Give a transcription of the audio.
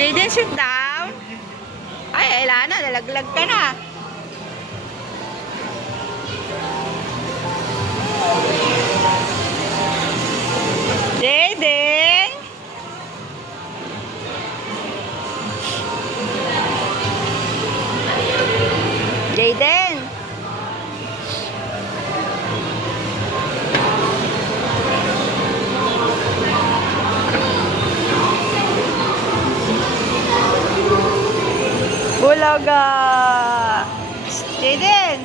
Jaden, sit down. Ay, Elana, nalaglag ka na. Jaden. Jaden. Bulaga. Jaden.